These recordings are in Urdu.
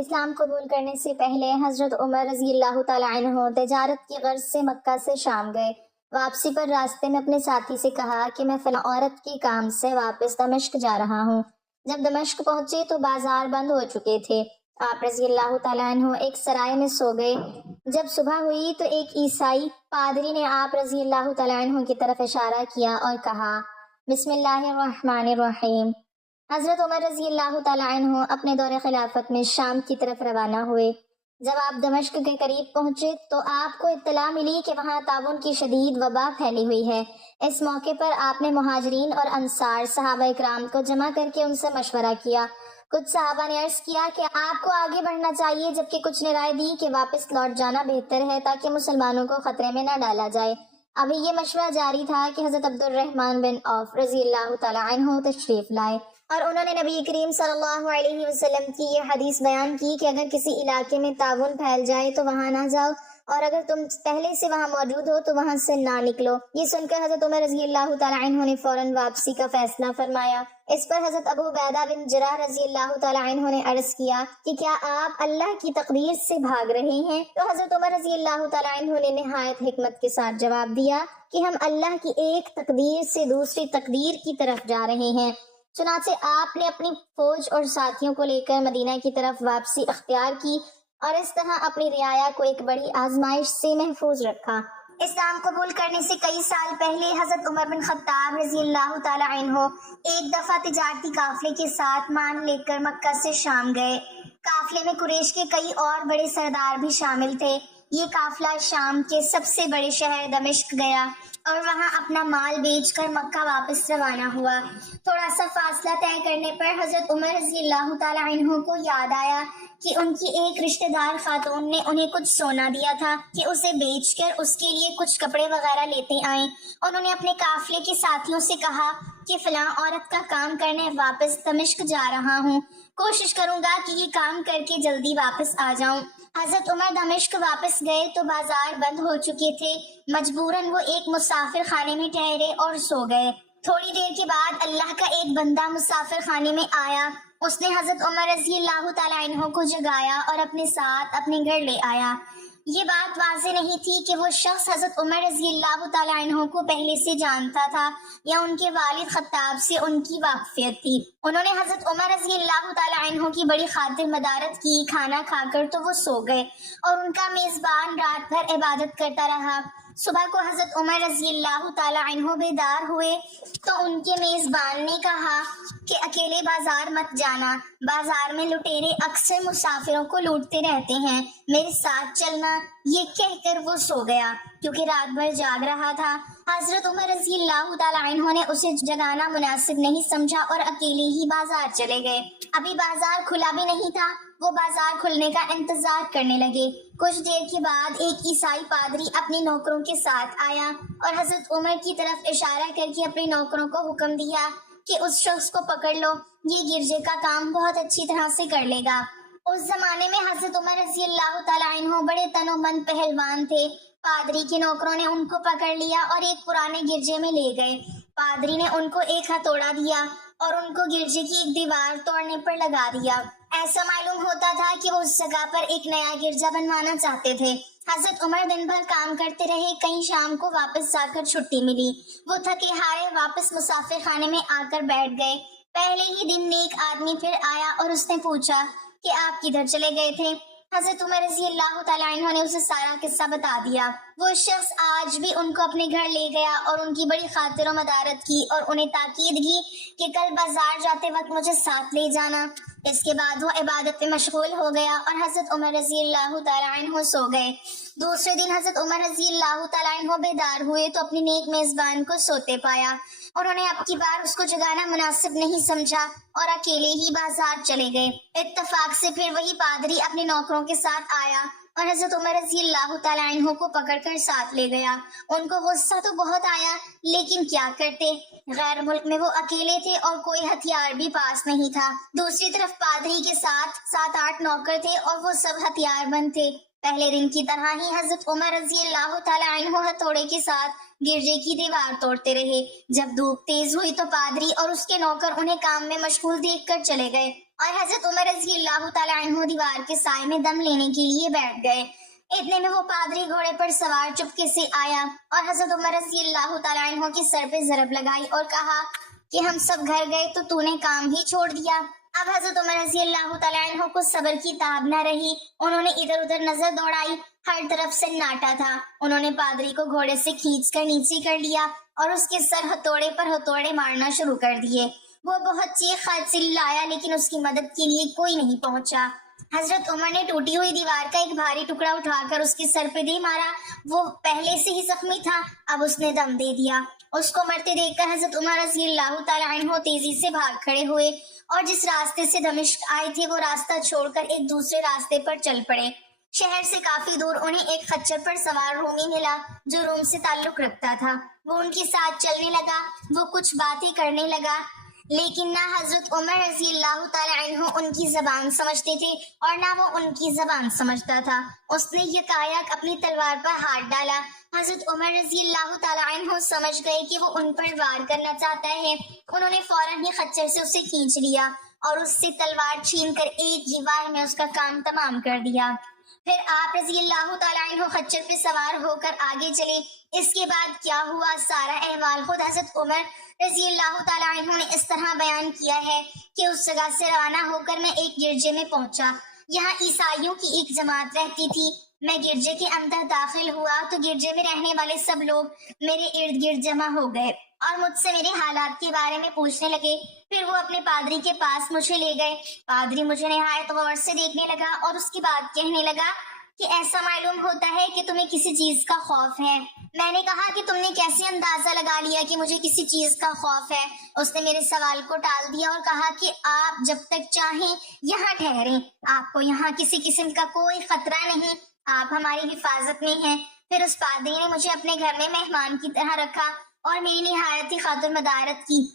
اسلام قبول کرنے سے پہلے حضرت عمر رضی اللہ تعالیٰ عنہ تجارت کی غرض سے مکہ سے شام گئے۔ واپسی پر راستے میں اپنے ساتھی سے کہا کہ میں فلاں عورت کے کام سے واپس دمشق جا رہا ہوں۔ جب دمشق پہنچے تو بازار بند ہو چکے تھے۔ آپ رضی اللہ تعالیٰ عنہ ایک سرائے میں سو گئے۔ جب صبح ہوئی تو ایک عیسائی پادری نے آپ رضی اللہ تعالیٰ عنہ کی طرف اشارہ کیا اور کہا، بسم اللہ الرحمن الرحیم۔ حضرت عمر رضی اللہ تعالیٰ عنہ اپنے دور خلافت میں شام کی طرف روانہ ہوئے۔ جب آپ دمشق کے قریب پہنچے تو آپ کو اطلاع ملی کہ وہاں طاعون کی شدید وبا پھیلی ہوئی ہے۔ اس موقع پر آپ نے مہاجرین اور انصار صحابہ اکرام کو جمع کر کے ان سے مشورہ کیا۔ کچھ صحابہ نے عرض کیا کہ آپ کو آگے بڑھنا چاہیے، جبکہ کچھ نے رائے دی کہ واپس لوٹ جانا بہتر ہے تاکہ مسلمانوں کو خطرے میں نہ ڈالا جائے۔ ابھی یہ مشورہ جاری تھا کہ حضرت عبد الرحمن بن عوف رضی اللہ تعالیٰ عنہ تشریف لائے، اور انہوں نے نبی کریم صلی اللہ علیہ وسلم کی یہ حدیث بیان کی کہ اگر کسی علاقے میں طاعون پھیل جائے تو وہاں نہ جاؤ، اور اگر تم پہلے سے وہاں موجود ہو تو وہاں سے نہ نکلو۔ یہ سن کر حضرت عمر رضی اللہ تعالیٰ عنہ نے فوراً واپسی کا فیصلہ فرمایا۔ اس پر حضرت ابو عبیدہ بن جراح رضی اللہ تعالیٰ عنہ نے عرض کیا کہ کیا آپ اللہ کی تقدیر سے بھاگ رہے ہیں؟ تو حضرت عمر رضی اللہ تعالیٰ عنہ نے نہایت حکمت کے ساتھ جواب دیا کہ ہم اللہ کی ایک تقدیر سے دوسری تقدیر کی طرف جا رہے ہیں۔ چنانچہ آپ نے اپنی فوج اور ساتھیوں کو لے کر مدینہ کی طرف واپسی اختیار کی اور اس طرح اپنی رعایا کو ایک بڑی آزمائش سے محفوظ رکھا۔ اسلام قبول کرنے سے کئی سال پہلے حضرت عمر بن خطاب رضی اللہ تعالیٰ عنہ ایک دفعہ تجارتی قافلے کے ساتھ مان لے کر مکہ سے شام گئے۔ قافلے میں قریش کے کئی اور بڑے سردار بھی شامل تھے۔ یہ قافلہ شام کے سب سے بڑے شہر دمشق گیا اور وہاں اپنا مال بیچ کر مکہ واپس روانہ ہوا۔ تھوڑا سا فاصلہ طے کرنے پر حضرت عمر رضی اللہ تعالیٰ عنہ کو یاد آیا کہ ان کی ایک رشتہ دار خاتون نے انہیں کچھ سونا دیا تھا کہ اسے بیچ کر اس کے لیے کچھ کپڑے وغیرہ لیتے آئیں۔ انہوں نے اپنے قافلے کے ساتھیوں سے کہا کہ فلاں عورت کا کام کرنے واپس دمشق جا رہا ہوں، کوشش کروں گا کہ یہ کام کر کے جلدی واپس آ جاؤں۔ حضرت عمر دمشق واپس گئے تو بازار بند ہو چکے تھے۔ مجبوراً وہ ایک مسافر خانے میں ٹھہرے اور سو گئے۔ تھوڑی دیر کے بعد اللہ کا ایک بندہ مسافر خانے میں آیا۔ اس نے حضرت عمر رضی اللہ تعالیٰ عنہ کو جگایا اور اپنے ساتھ اپنے گھر لے آیا۔ یہ بات واضح نہیں تھی کہ وہ شخص حضرت عمر رضی اللہ تعالیٰ عنہ کو پہلے سے جانتا تھا یا ان کے والد خطاب سے ان کی واقفیت تھی۔ انہوں نے حضرت عمر رضی اللہ تعالیٰ عنہ کی بڑی خاطر مدارت کی۔ کھانا کھا کر تو وہ سو گئے اور ان کا میزبان رات بھر عبادت کرتا رہا۔ صبح کو حضرت عمر رضی اللہ تعالیٰ عنہ بیدار ہوئے تو ان کے میزبان نے کہا کہ اکیلے بازار مت جانا، بازار میں لٹیرے اکثر مسافروں کو لوٹتے رہتے ہیں، میرے ساتھ چلنا۔ یہ کہہ کر وہ سو گیا کیونکہ رات بھر جاگ رہا تھا۔ حضرت عمر رضی اللہ تعالیٰ عنہ نے اسے جگانا مناسب نہیں سمجھا اور اکیلے ہی بازار چلے گئے۔ ابھی بازار کھلا بھی نہیں تھا، وہ بازار کھلنے کا انتظار کرنے لگے۔ کچھ دیر کے بعد ایک عیسائی پادری اپنے نوکروں کے ساتھ آیا اور حضرت عمر کی طرف اشارہ کر کے اپنے نوکروں کو حکم دیا کہ اس شخص کو پکڑ لو، یہ گرجے کا کام بہت اچھی طرح سے کر لے گا۔ اس زمانے میں حضرت عمر رضی اللہ تعالیٰ عنہ بڑے تن و من پہلوان تھے۔ پادری کے نوکروں نے ان کو پکڑ لیا اور ایک پرانے گرجے میں لے گئے۔ پادری نے ان کو ایک ہتھوڑا دیا اور ان کو گرجے کی ایک دیوار توڑنے پر لگا دیا۔ ایسا معلوم ہوتا تھا کہ وہ اس جگہ پر ایک نیا گرجا بنوانا چاہتے تھے۔ حضرت عمر دن بھر کام کرتے رہے، کہیں شام کو واپس جا کر چھٹی ملی۔ وہ تھکے ہارے واپس مسافر خانے میں آ کر بیٹھ گئے۔ پہلے ہی دن ایک آدمی پھر آیا اور اس نے پوچھا کہ آپ کدھر چلے گئے تھے؟ حضرت عمر رضی اللہ تعالیٰ عنہ نے اسے سارا قصہ بتا دیا۔ وہ شخص آج بھی ان کو اپنے گھر لے گیا اور ان کی بڑی خاطر و مدارت کی اور انہیں تاکید کی کہ کل بازار جاتے وقت مجھے ساتھ لے جانا۔ اس کے بعد وہ عبادت میں مشغول ہو گیا اور حضرت عمر رضی اللہ تعالیٰ عنہ سو گئے۔ دوسرے دن حضرت عمر رضی اللہ تعالیٰ عنہ بیدار ہوئے تو اپنے نیک میزبان کو سوتے پایا۔ انہوں نے اب کی بار اس کو جگانا مناسب نہیں سمجھا اور اکیلے ہی بازار چلے گئے۔ اتفاق سے پھر وہی پادری اپنے نوکروں کے ساتھ آیا اور حضرت عمر رضی اللہ تعالیٰ عنہ کو پکڑ کر ساتھ لے گیا۔ ان کو غصہ تو بہت آیا، لیکن کیا کرتے، غیر ملک میں وہ اکیلے تھے اور کوئی ہتھیار بھی پاس نہیں تھا۔ دوسری طرف پادری کے ساتھ 7-8 نوکر تھے اور وہ سب ہتھیار بند تھے۔ پہلے دن کی طرح ہی حضرت عمر رضی اللہ تعالیٰ عنہ ہتھوڑے کے ساتھ گرجے کی دیوار توڑتے رہے۔ جب دھوپ تیز ہوئی تو پادری اور اس کے نوکر انہیں کام میں مشغول دیکھ کر چلے گئے۔ اور حضرت عمر رضی اللہ تعالیٰ عنہ دیوار کے سائے میں دم لینے کے لیے بیٹھ گئے۔ اتنے میں وہ پادری گھوڑے پر سوار چپکے سے آیا اور حضرت عمر رضی اللہ تعالیٰ عنہ کے سر پہ ضرب لگائی اور کہا کہ ہم سب گھر گئے تو نے کام ہی چھوڑ دیا۔ اب حضرت عمر رضی اللہ تعالیٰ عنہ کو صبر کی تاب نہ رہی، انہوں نے ادھر ادھر نظر دوڑائی، ہر طرف سناٹا تھا۔ انہوں نے پادری کو گھوڑے سے کھینچ کر نیچے کر لیا اور اس کے سر ہتھوڑے پر ہتھوڑے مارنا شروع کر دیے۔ وہ بہت چیخ چلایا لیکن اس کی مدد کے لیے کوئی نہیں پہنچا۔ حضرت عمر نے ٹوٹی ہوئی دیوار کا ایک بھاری ٹکڑا اٹھا کر اس کے سر پہ دے مارا۔ وہ پہلے سے ہی زخمی تھا، اب اس نے دم دے دیا۔ اس کو مرتے دیکھ کر حضرت عمر رضی اللہ تعالیٰ عنہ تیزی سے بھاگ کھڑے ہوئے اور جس راستے سے دمشق آئے تھے وہ راستہ چھوڑ کر ایک دوسرے راستے پر چل پڑے۔ شہر سے کافی دور انہیں ایک خچر پر سوار رومی ملا جو روم سے تعلق رکھتا تھا۔ وہ ان کے ساتھ چلنے لگا، وہ کچھ باتیں کرنے لگا، لیکن نہ حضرت عمر رضی اللہ تعالیٰ عنہ ان کی زبان سمجھتے تھے اور نہ وہ ان کی زبان سمجھتا تھا۔ اس نے یکایک اپنی تلوار پر ہاتھ ڈالا۔ حضرت عمر رضی اللہ تعالیٰ عنہ سمجھ گئے کہ وہ ان پر وار کرنا چاہتا ہے۔ انہوں نے فوراً ہی خچر سے اسے کھینچ لیا اور اس سے تلوار چھین کر ایک ہی وار میں اس کا کام تمام کر دیا۔ پھر آپ رضی اللہ تعالیٰ عنہ خچر پہ سوار ہو کر آگے چلے۔ اس کے بعد کیا ہوا سارا احوال خود حضرت عمر رضی اللہ تعالیٰ عنہ نے اس طرح بیان کیا ہے کہ اس جگہ سے روانہ ہو کر میں ایک گرجے میں پہنچا۔ یہاں عیسائیوں کی ایک جماعت رہتی تھی۔ میں گرجے کے اندر داخل ہوا تو گرجے میں رہنے والے سب لوگ میرے ارد گرد جمع ہو گئے اور مجھ سے میرے حالات کے بارے میں پوچھنے لگے۔ پھر وہ اپنے پادری کے پاس مجھے لے گئے۔ پادری مجھے نہایت غور سے دیکھنے لگا اور اس کی بات کہنے لگا کہ ایسا معلوم ہوتا ہے کہ تمہیں کسی چیز کا خوف ہے۔ میں نے کہا کہ تم نے کیسے اندازہ لگا لیا کہ مجھے کسی چیز کا خوف ہے؟ اس نے میرے سوال کو ٹال دیا اور کہا کہ آپ جب تک چاہیں یہاں ٹھہریں، آپ کو یہاں کسی قسم کا کوئی خطرہ نہیں، آپ ہماری حفاظت میں ہیں۔ پھر اس پادری نے مجھے اپنے گھر میں مہمان کی طرح رکھا اور میری نہایت ہی خاطر مدارت کی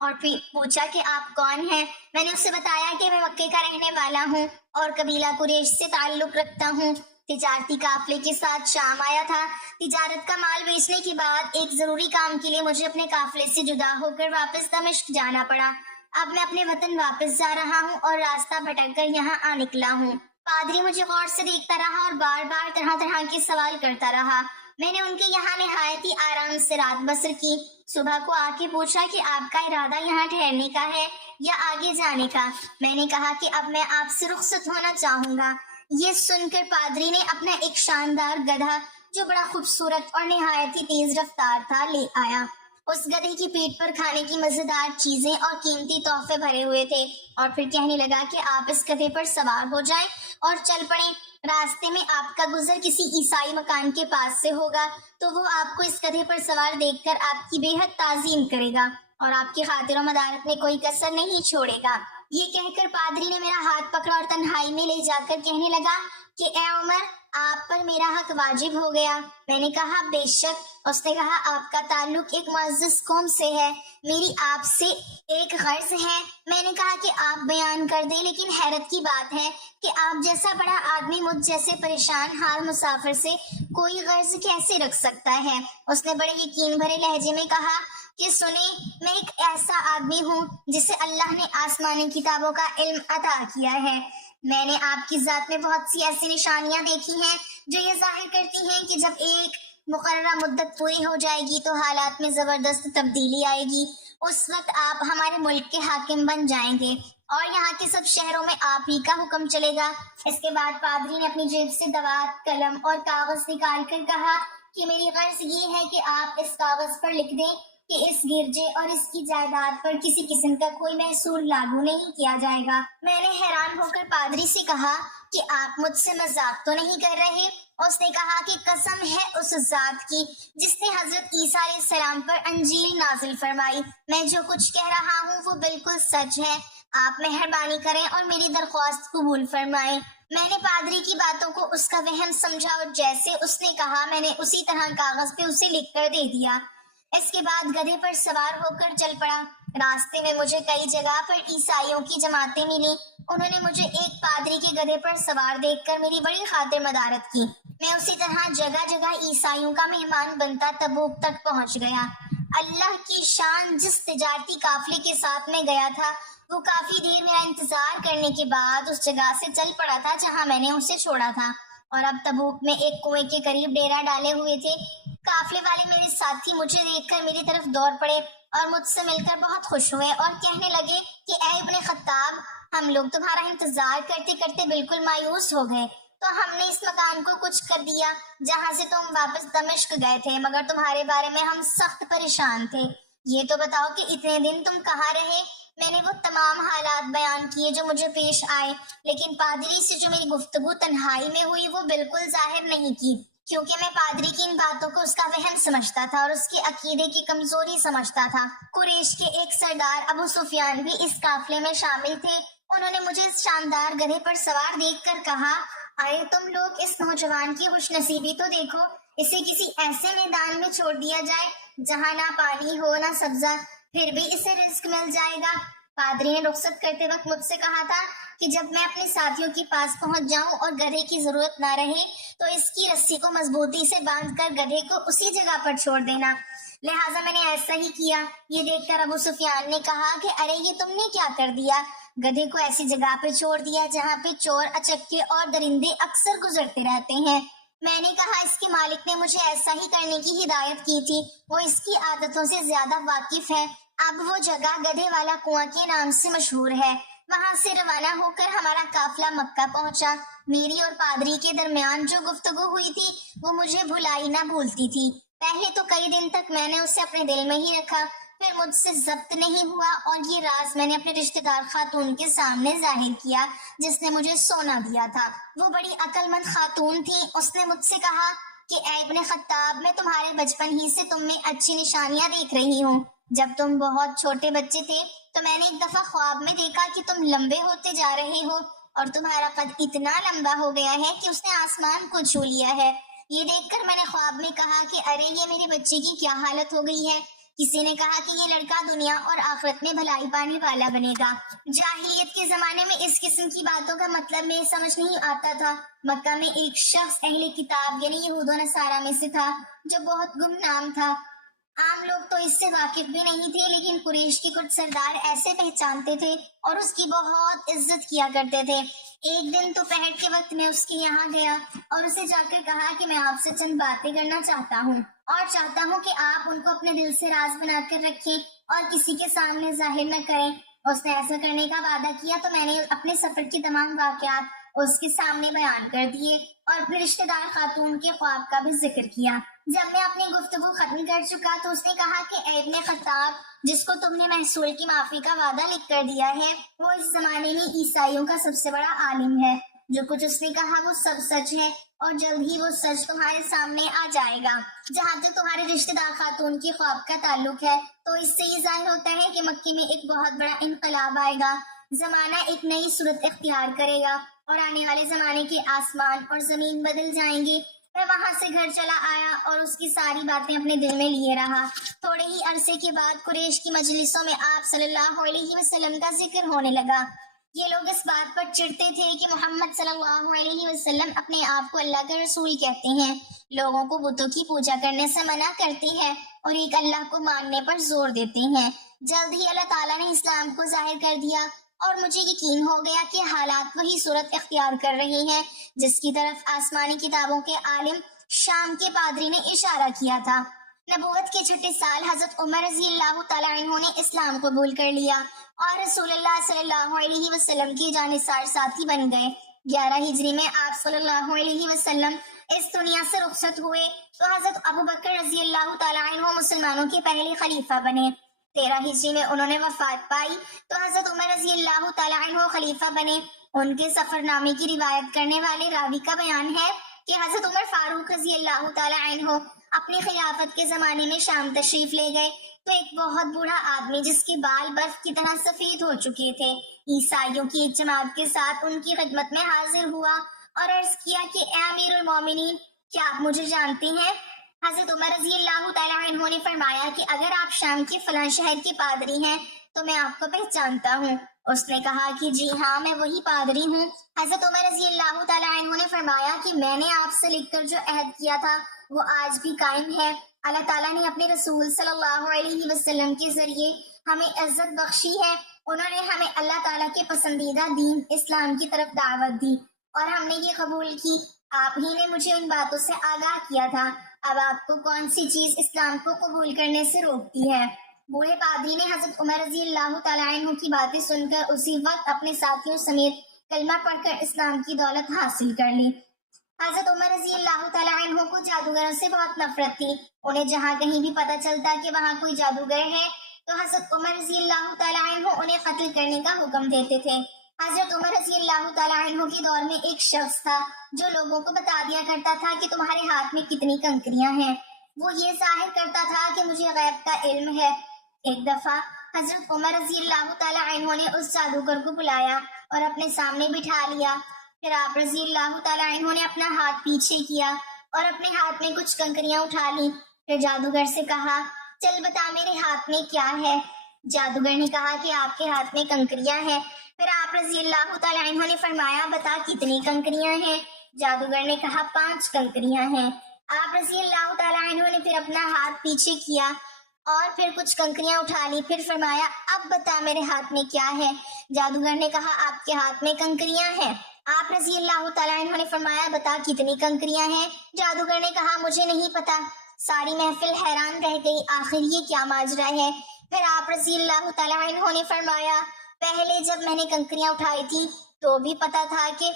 اور پھر پوچھا کہ آپ کون ہیں؟ میں نے اسے بتایا کہ میں مکے کا رہنے والا ہوں اور قبیلہ قریش سے تعلق رکھتا ہوں۔ تجارتی قافلے کے ساتھ شام آیا تھا۔ تجارت کا مال بیچنے کے بعد ایک ضروری کام کے لیے مجھے اپنے قافلے سے جدا ہو کر واپس دمشق جانا پڑا۔ اب میں اپنے وطن واپس جا رہا ہوں اور راستہ بھٹک کر یہاں آ نکلا ہوں۔ پادری مجھے غور سے دیکھتا رہا اور بار بار طرح طرح کے سوال کرتا رہا۔ میں نے ان کے یہاں نہایت ہی آرام سے رات بسر کی۔ صبح کو آ کے پوچھا کہ آپ کا ارادہ یہاں ٹھہرنے کا ہے یا آگے جانے کا؟ میں نے کہا کہ اب میں آپ سے رخصت ہونا چاہوں گا۔ یہ سن کر پادری نے اپنا ایک شاندار گدھا جو بڑا خوبصورت اور نہایت ہی تیز رفتار تھا لے آیا۔ اس گدھے کی پیٹھ پر کھانے کی مزیدار چیزیں اور قیمتی تحفے بھرے ہوئے تھے اور پھر کہنے لگا کہ آپ اس گدھے پر سوار ہو جائیں اور چل پڑیں۔ راستے میں آپ کا گزر کسی عیسائی مکان کے پاس سے ہوگا تو وہ آپ کو اس گدھے پر سوار دیکھ کر آپ کی بے حد تعظیم کرے گا اور آپ کی خاطر و مدارت میں کوئی کسر نہیں چھوڑے گا۔ یہ کہہ کر پادری نے میرا ہاتھ پکڑا اور تنہائی میں لے جا کر کہنے لگا کہ اے عمر، آپ پر میرا حق واجب ہو گیا۔ میں نے کہا بے شک۔ اس نے کہا آپ کا تعلق ایک معزز قوم سے ہے، میری آپ سے ایک غرض ہے۔ میں نے کہا کہ آپ بیان کر دیں، لیکن حیرت کی بات ہے کہ آپ جیسا بڑا آدمی مجھ جیسے پریشان حال مسافر سے کوئی غرض کیسے رکھ سکتا ہے؟ اس نے بڑے یقین بھرے لہجے میں کہا کہ سنیں، میں ایک ایسا آدمی ہوں جسے اللہ نے آسمانی کتابوں کا علم عطا کیا ہے۔ میں نے آپ کی ذات میں بہت سی ایسی نشانیاں دیکھی ہیں جو یہ ظاہر کرتی ہیں کہ جب ایک مقررہ مدت پوری ہو جائے گی تو حالات میں زبردست تبدیلی آئے گی۔ اس وقت آپ ہمارے ملک کے حاکم بن جائیں گے اور یہاں کے سب شہروں میں آپ ہی کا حکم چلے گا۔ اس کے بعد پادری نے اپنی جیب سے دوات، قلم اور کاغذ نکال کر کہا کہ میری غرض یہ ہے کہ آپ اس کاغذ پر لکھ دیں کہ اس گرجے اور اس کی جائیداد پر کسی قسم کا کوئی محصول لاگو نہیں کیا جائے گا۔ میں نے حیران ہو کر پادری سے کہا کہ آپ مجھ سے مذاق تو نہیں کر رہے؟ اس نے کہا کہ قسم ہے اس ذات کی جس نے حضرت عیسیٰ علیہ السلام پر انجیل نازل فرمائی، میں جو کچھ کہہ رہا ہوں وہ بالکل سچ ہے۔ آپ مہربانی کریں اور میری درخواست قبول فرمائیں۔ میں نے پادری کی باتوں کو اس کا وہم سمجھا اور جیسے اس نے کہا میں نے اسی طرح کاغذ پہ اسے لکھ کر دے دیا۔ اس کے بعد گدھے پر سوار ہو کر چل پڑا۔ راستے میں مجھے کئی جگہ پر عیسائیوں کی جماعتیں ملی۔ انہوں نے مجھے ایک پادری کے گدھے پر سوار دیکھ کر میری بڑی خاطر مدارت کی۔ میں اسی طرح جگہ جگہ عیسائیوں کا مہمان بنتا تبوک تک پہنچ گیا۔ اللہ کی شان، جس تجارتی قافلے کے ساتھ میں گیا تھا وہ کافی دیر میرا انتظار کرنے کے بعد اس جگہ سے چل پڑا تھا جہاں میں نے اسے چھوڑا تھا، اور اب تبوک میں ایک کنویں کے قریب ڈیرا ڈالے ہوئے تھے۔ قافلے والے میرے ساتھی مجھے دیکھ کر میری طرف دوڑ پڑے اور مجھ سے مل کر بہت خوش ہوئے اور کہنے لگے کہ اے ابن خطاب، ہم لوگ تمہارا انتظار کرتے کرتے بالکل مایوس ہو گئے، تو ہم نے اس مکان کو کچھ کر دیا جہاں سے تم واپس دمشق گئے تھے، مگر تمہارے بارے میں ہم سخت پریشان تھے۔ یہ تو بتاؤ کہ اتنے دن تم کہاں رہے؟ میں نے وہ تمام حالات بیان کیے جو مجھے پیش آئے، لیکن پادری سے جو میری گفتگو تنہائی میں ہوئی وہ بالکل ظاہر نہیں کی، کیونکہ میں پادری کی ان باتوں کو اس کا وہم سمجھتا تھا اور اس کے عقیدے کی کمزوری سمجھتا تھا۔ قریش کے ایک سردار ابو سفیان بھی اس قافلے میں شامل تھے۔ انہوں نے مجھے اس شاندار گدھے پر سوار دیکھ کر کہا، آئے تم لوگ اس نوجوان کی خوش نصیبی تو دیکھو، اسے کسی ایسے میدان میں چھوڑ دیا جائے جہاں نہ پانی ہو نہ سبزہ، پھر بھی اسے رزق مل جائے گا۔ پادری نے رخصت کرتے وقت مجھ سے کہا تھا کہ جب میں اپنے ساتھیوں کے پاس پہنچ جاؤں اور گدھے کی ضرورت نہ رہے تو اس کی رسی کو مضبوطی سے باندھ کر گدھے کو اسی جگہ پر چھوڑ دینا۔ لہٰذا میں نے ایسا ہی کیا۔ یہ دیکھ کر ابو سفیان نے کہا کہ ارے یہ تم نے کیا کر دیا؟ گدھے کو ایسی جگہ پہ چھوڑ دیا جہاں پہ چور، اچکے اور درندے اکثر گزرتے رہتے ہیں۔ میں نے کہا اس کے مالک نے مجھے ایسا ہی کرنے کی ہدایت کی تھی، وہ اس کی عادتوں سے زیادہ واقف ہے۔ اب وہ جگہ گدھے والا کنواں کے نام سے مشہور ہے۔ وہاں سے روانہ ہو کر ہمارا قافلہ مکہ پہنچا۔ میری اور پادری کے درمیان جو گفتگو ہوئی تھی وہ مجھے بھلائی نہ بھولتی تھی۔ پہلے تو کئی دن تک میں نے اسے اپنے دل میں ہی رکھا، پھر مجھ سے ضبط نہیں ہوا اور یہ راز میں نے اپنے رشتہ دار خاتون کے سامنے ظاہر کیا جس نے مجھے سونا دیا تھا۔ وہ بڑی عقل مند خاتون تھی۔ اس نے مجھ سے کہا کہ اے ابن خطاب، میں تمہارے بچپن ہی سے تم میں اچھی نشانیاں دیکھ رہی ہوں۔ جب تم بہت چھوٹے بچے تھے تو میں نے ایک دفعہ خواب میں دیکھا کہ تم لمبے ہوتے جا رہے ہو اور تمہارا قد اتنا لمبا ہو گیا ہے کہ اس نے آسمان کو چھو لیا ہے۔ یہ دیکھ کر میں نے خواب میں کہا کہ ارے یہ میرے بچے کی کیا حالت ہو گئی ہے۔ کسی نے کہا کہ یہ لڑکا دنیا اور آخرت میں بھلائی پانے والا بنے گا۔ جاہلیت کے زمانے میں اس قسم کی باتوں کا مطلب میں سمجھ نہیں آتا تھا۔ مکہ میں ایک شخص اہل کتاب یعنی یہود و نصارہ میں سے تھا جو بہت گمنام تھا۔ عام لوگ تو اس سے واقف بھی نہیں تھے، لیکن قریش کے کچھ سردار ایسے پہچانتے تھے اور اس کی بہت عزت کیا کرتے تھے۔ ایک دن دوپہر کے وقت میں اس کے یہاں گیا اور اسے جا کر کہا کہ میں آپ سے چند باتیں کرنا چاہتا ہوں اور چاہتا ہوں کہ آپ ان کو اپنے دل سے راز بنا کر رکھیں اور کسی کے سامنے ظاہر نہ کریں۔ اس نے ایسا کرنے کا وعدہ کیا تو میں نے اپنے سفر کے تمام واقعات اس کے سامنے بیان کر دیے اور پھر رشتہ دار خاتون کے خواب کا بھی ذکر کیا۔ جب میں اپنی گفتگو ختم کر چکا تو اس نے کہا کہ اے ابن خطاب، جس کو تم نے محصول کی معافی کا وعدہ لکھ کر دیا ہے وہ اس زمانے میں عیسائیوں کا سب سے بڑا عالم ہے۔ جو کچھ اس نے کہا وہ سب سچ ہے اور جلد ہی وہ سچ تمہارے سامنے آ جائے گا۔ جہاں تک تمہارے رشتہ دار خاتون کی خواب کا تعلق ہے تو اس سے یہ ظاہر ہوتا ہے کہ مکے میں ایک بہت بڑا انقلاب آئے گا، زمانہ ایک نئی صورت اختیار کرے گا اور آنے والے زمانے کے آسمان اور زمین بدل جائیں گے۔ میں وہاں سے گھر چلا آیا اور اس کی ساری باتیں اپنے دل میں لیے رہا۔ تھوڑے ہی عرصے کے بعد قریش کی مجلسوں میں آپ صلی اللہ علیہ وسلم کا ذکر ہونے لگا۔ یہ لوگ اس بات پر چڑھتے تھے کہ محمد صلی اللہ علیہ وسلم اپنے آپ کو اللہ کا رسول کہتے ہیں، لوگوں کو بتوں کی پوجا کرنے سے منع کرتے ہیں اور ایک اللہ کو ماننے پر زور دیتے ہیں۔ جلد ہی اللہ تعالیٰ نے اسلام کو ظاہر کر دیا اور مجھے یقین ہو گیا کہ حالات وہی صورت اختیار کر رہے ہیں جس کی طرف آسمانی کتابوں کے عالم شام کے پادری نے اشارہ کیا تھا۔ نبوت کے چھٹے سال حضرت عمر رضی اللہ تعالیٰ عنہ نے اسلام قبول کر لیا اور رسول اللہ صلی اللہ علیہ وسلم کے جانثار ساتھی بن گئے۔ 11 ہجری میں آپ صلی اللہ علیہ وسلم اس دنیا سے رخصت ہوئے تو حضرت ابو بکر رضی اللہ تعالیٰ عنہ مسلمانوں کے پہلے خلیفہ بنے۔ 13 ہجری میں انہوں نے وفات پائی تو حضرت عمر رضی اللہ تعالیٰ عنہ خلیفہ بنے۔ ان کے سفر نامے کی روایت کرنے والے راوی کا بیان ہے کہ حضرت عمر فاروق رضی اللہ تعالیٰ عنہ اپنی خلافت کے زمانے میں شام تشریف لے گئے تو ایک بہت بوڑھا آدمی جس کے بال برف کی طرح سفید ہو چکے تھے عیسائیوں کی ایک جماعت کے ساتھ ان کی خدمت میں حاضر ہوا اور عرض کیا کہ اے امیر المومنین، کیا آپ مجھے جانتے ہیں؟ حضرت عمر رضی اللہ تعالیٰ عنہ نے فرمایا کہ اگر آپ شام کے فلاں شہر کے پادری ہیں تو میں آپ کو پہچانتا ہوں۔ اس نے کہا کہ جی ہاں، میں وہی پادری ہوں۔ حضرت عمر رضی اللہ تعالیٰ عنہ نے فرمایا کہ میں نے آپ سے لکھ کر جو عہد کیا تھا وہ آج بھی قائم ہے۔ اللہ تعالیٰ نے اپنے رسول صلی اللہ علیہ وسلم کے ذریعے ہمیں عزت بخشی ہے انہوں نے ہمیں اللہ تعالیٰ کے پسندیدہ دین اسلام کی طرف دعوت دی اور ہم نے یہ قبول کی۔ آپ ہی نے مجھے ان باتوں سے آگاہ کیا تھا، اب آپ کو کون سی چیز اسلام کو قبول کرنے سے روکتی ہے؟ بوڑھے پادری نے حضرت عمر رضی اللہ تعالیٰ عنہ کی باتیں سن کر اسی وقت اپنے ساتھیوں سمیت کلمہ پڑھ کر اسلام کی دولت حاصل کر لی۔ حضرت عمر رضی اللہ تعالیٰ عنہ کو جادوگروں سے بہت نفرت تھی۔ انہیں جہاں کہیں بھی پتہ چلتا کہ وہاں کوئی جادوگر ہے تو حضرت عمر رضی اللہ تعالیٰ عنہ انہیں قتل کرنے کا حکم دیتے تھے۔ حضرت عمر رضی اللہ تعالیٰ عنہ کے دور میں ایک شخص تھا جو لوگوں کو بتا دیا کرتا تھا کہ تمہارے ہاتھ میں کتنی کنکریاں ہیں۔ وہ یہ ظاہر کرتا تھا کہ مجھے غیب کا علم ہے۔ ایک دفعہ حضرت عمر رضی اللہ تعالیٰ عنہ نے اس جادوگر کو بلایا اور اپنے سامنے بٹھا لیا۔ پھر آپ رضی اللہ تعالیٰ عنہ نے اپنا ہاتھ پیچھے کیا اور اپنے ہاتھ میں کچھ کنکریاں اٹھا لی۔ پھر جادوگر سے کہا، چل بتا میرے ہاتھ میں کیا ہے؟ جادوگر نے کہا کہ آپ کے ہاتھ میں کنکریاں ہیں۔ پھر آپ رضی اللہ تعالیٰ عنہ نے فرمایا، بتا کتنی کنکریاں ہیں؟ جادوگر نے کہا 5 کنکریاں ہیں۔ آپ رضی اللہ تعالیٰ عنہ نے پھر اپنا ہاتھ پیچھے کیا اور پھر کچھ کنکریاں اٹھا لی۔ پھر فرمایا، اب بتا میرے ہاتھ میں کیا ہے؟ جادوگر نے کہا آپ کے ہاتھ میں کنکریاں ہیں۔ آپ رضی اللہ تعالیٰ عنہ نے فرمایا، بتا کتنی کنکریاں ہیں؟ جادوگر نے کہا مجھے نہیں پتا۔ ساری محفل حیران رہ گئی، آخر یہ کیا ماجرا ہے؟ پھر آپ رضی اللہ تعالیٰ عنہ نے فرمایا، پہلے جب میں نے کنکریاں اٹھائی تھی تو بھی پتا تھا کہ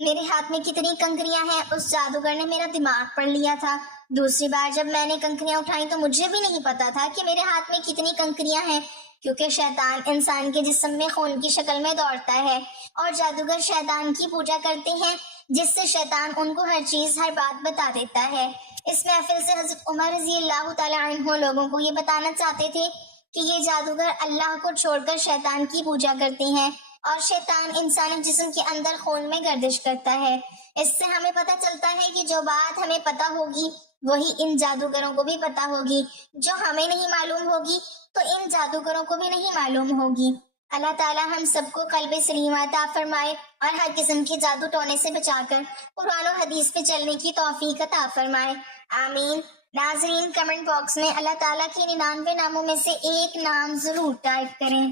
میرے ہاتھ میں کتنی کنکریاں ہیں، اس جادوگر نے میرا دماغ پڑھ لیا تھا۔ دوسری بار جب میں نے کنکریاں اٹھائی تو مجھے بھی نہیں پتا تھا کہ میرے ہاتھ میں کتنی کنکریاں ہیں، کیونکہ شیطان انسان کے جسم میں خون کی شکل میں دوڑتا ہے اور جادوگر شیطان کی پوجا کرتے ہیں، جس سے شیطان ان کو ہر چیز ہر بات بتا دیتا ہے۔ اس محفل سے حضرت عمر رضی اللہ تعالیٰ عنہ لوگوں کو یہ بتانا چاہتے تھے کہ یہ جادوگر اللہ کو چھوڑ کر شیطان کی پوجا کرتے ہیں اور شیطان انسانی جسم کے اندر خون میں گردش کرتا ہے۔ اس سے ہمیں پتہ چلتا ہے کہ جو بات ہمیں پتہ ہوگی وہی ان جادوگروں کو بھی پتہ ہوگی، جو ہمیں نہیں معلوم ہوگی تو ان جادوگروں کو بھی نہیں معلوم ہوگی۔ اللہ تعالیٰ ہم سب کو قلب سلیم عطا فرمائے اور ہر قسم کے جادو ٹونے سے بچا کر قرآن و حدیث پہ چلنے کی توفیق عطا فرمائے، آمین۔ ناظرین، کمنٹ باکس میں اللہ تعالیٰ کے 99 ناموں میں سے ایک نام ضرور ٹائپ کریں۔